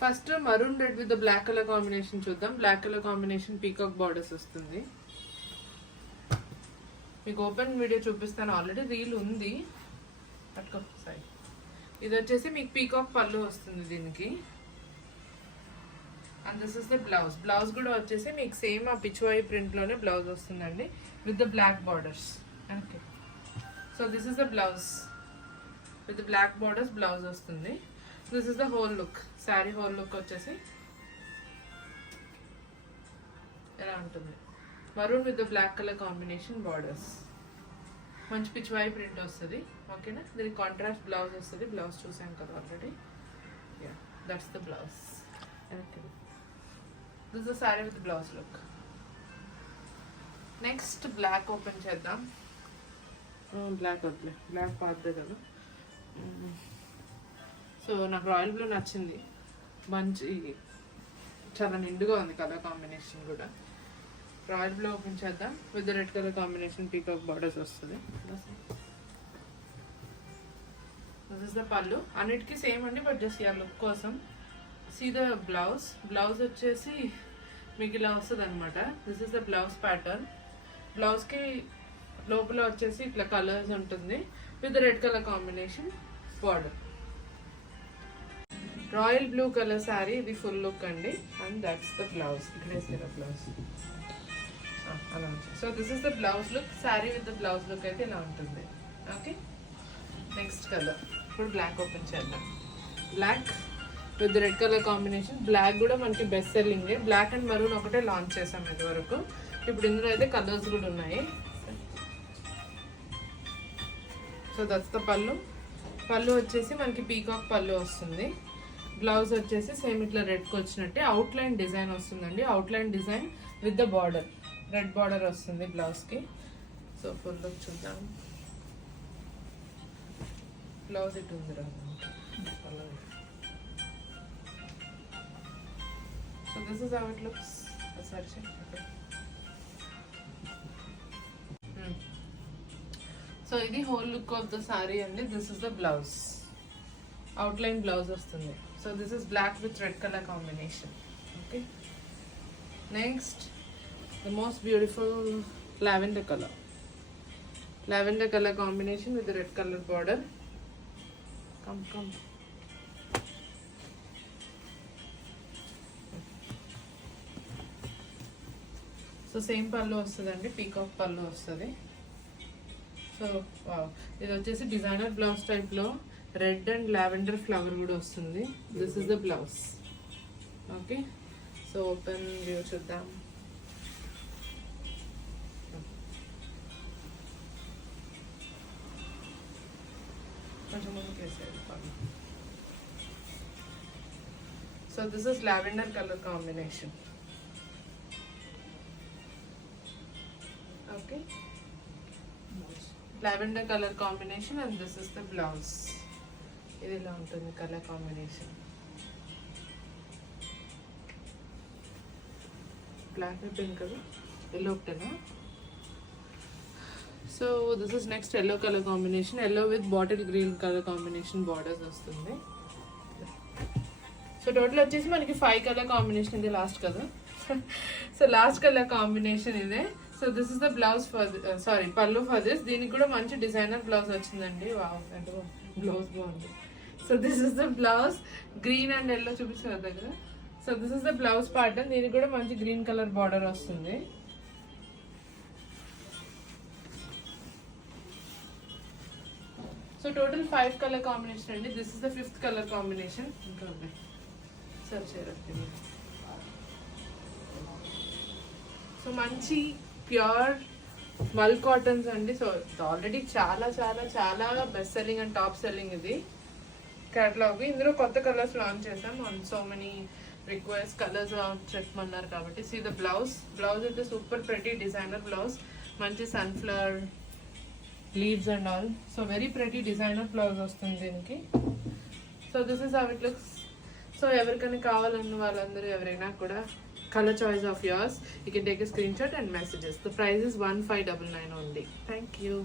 First maroon red with black colour combination చూద్దాం. Black colour combination peacock borders వస్తుంది. మీకు open video చూపిస్తాను, already reel ఉంది. పట్టుకో సైడ్. ఇది వచ్చేసి మీకు పీకాక్ పళ్ళు వస్తుంది దీనికి. And this is the blouse. Blouse కూడా వచ్చేసి మీకు సేమ్ ఆ పిచ్వాయి ప్రింట్లోనే బ్లౌజ్ వస్తుందండి with the black borders. Okay, so this is the blouse with black borders blouse వస్తుంది. This is the whole look. Sari whole look వచ్చేసి ఎలా ఉంటుంది, maroon with the black colour combination borders. మంచి పిచ్వాయి ప్రింట్ వస్తుంది. ఓకేనా, దీనికి కాంట్రాస్ట్ బ్లౌజ్ వస్తుంది. బ్లౌజ్ చూసాం కదా already. Yeah, that's the blouse. Okay, this the sari with blouse look. Next black open చేద్దాం. బ్లాక్ వద్దులే, బ్లాక్ పాతదే కదా. సో నాకు రాయల్ బ్లూ నచ్చింది, మంచి చాలా నిండుగా ఉంది కలర్ కాంబినేషన్ కూడా. రాయల్ బ్లూ ఓపెన్ చేద్దాం. With red colour combination peacock borders వస్తుంది. This is the pallu. అన్నిటికీ సేమ్ అండి, బట్ జస్ట్ యా లుక్ కోసం. See the blouse. బ్లౌజ్ వచ్చేసి మీకు ఇలా వస్తుంది అనమాట. This is the blouse pattern. బ్లౌజ్కి లోపల వచ్చేసి ఇట్లా కలర్స్ ఉంటుంది with red colour combination border. Royal blue colour sari, ఇది ఫుల్ లుక్ అండి. And that's the blouse. ఇక్కడ వేసిన బ్లౌజ్ అలా ఉంటుంది. So this is the blouse look. Sari with the blouse look అయితే ఇలా ఉంటుంది. Okay, next colour. ఇప్పుడు బ్లాక్ ఓపెన్ చేద్దాం. Black with red colour combination. Black కూడా మనకి best selling. Black and maroon ఒకటే లాంచ్ చేసాం ఇది వరకు. ఇప్పుడు ఇందులో అయితే కలర్స్ కూడా ఉన్నాయి. సో దట్స్ ద పళ్ళు. పళ్ళు వచ్చేసి మనకి పీకాక్ పళ్ళు వస్తుంది. బ్లౌజ్ వచ్చేసి సేమ్ ఇట్లా రెడ్కి వచ్చినట్టే అవుట్లైన్ డిజైన్ వస్తుందండి. Outline design with the border, red border వస్తుంది బ్లౌజ్కి. సో ఫుల్ లుక్ చూద్దాం. బ్లౌజ్ ఇటు ఉంది రా. So this is how it looks. So ఇది whole look of the sari అండి. This is the blouse. Outline blouse వస్తుంది. So this is black with red colour combination. Okay, next the most beautiful lavender colour. Lavender colour combination with red colour border. Come. So same పళ్ళు వస్తుందండి, పీకాక్ పళ్ళు వస్తుంది. సో ఇది వచ్చేసి designer blouse టైప్లో red and lavender flower కూడా వస్తుంది. This is the blouse. Okay, so open view చూద్దాం. కొంచెం ముందుకు వేసేది పళ్ళు. So this is lavender colour combination. Okay, lavender colour combination and this is the blouse. ఇది ఇలా ఉంటుంది కలర్ కాంబినేషన్. బ్లాక్ పింక్ కదా, ఎల్లో ఒకటేనా. So this is next yellow colour combination. Yellow with bottle green colour combination borders వస్తుంది. So total వచ్చేసి మనకి 5 colour combination ఇది లాస్ట్ కదా. సో లాస్ట్ కలర్ కాంబినేషన్ ఇదే. So this is the blouse for పళ్ళు for this. దీనికి కూడా మంచి డిజైనర్ బ్లౌజ్ వచ్చిందండి. బ్లౌజ్ బాగుంది. So this is the blouse. Green and yellow చూపించారు దగ్గర. So this is the blouse pattern. దీనికి కూడా మంచి గ్రీన్ కలర్ బార్డర్ వస్తుంది. సో టోటల్ 5 కలర్ కాంబినేషన్ అండి. This is the 5th colour combination. ఇంకా ఉన్నాయి సర్ చేయరు. సో మంచి ప్యూర్ మల్ కాటన్స్ అండి. సో ఆల్రెడీ చాలా చాలా చాలా best selling and top selling ఇది క్యాటలాగ్. ఇందులో కొత్త కలర్స్ లాంచ్ చేసాం. On so many request colours చెప్పమన్నారు కాబట్టి. See the blouse. బ్లౌజ్ అయితే సూపర్ ప్రెటీ డిజైనర్ బ్లౌజ్. మంచి sunflower leaves and all. So very pretty designer blouse వస్తుంది దీనికి. So this is how it looks. So ఎవరికైనా కావాలన్న వాళ్ళందరూ ఎవరైనా కూడా color choice of yours, you can take a screenshot and messages. The price is 1599 only. Thank you.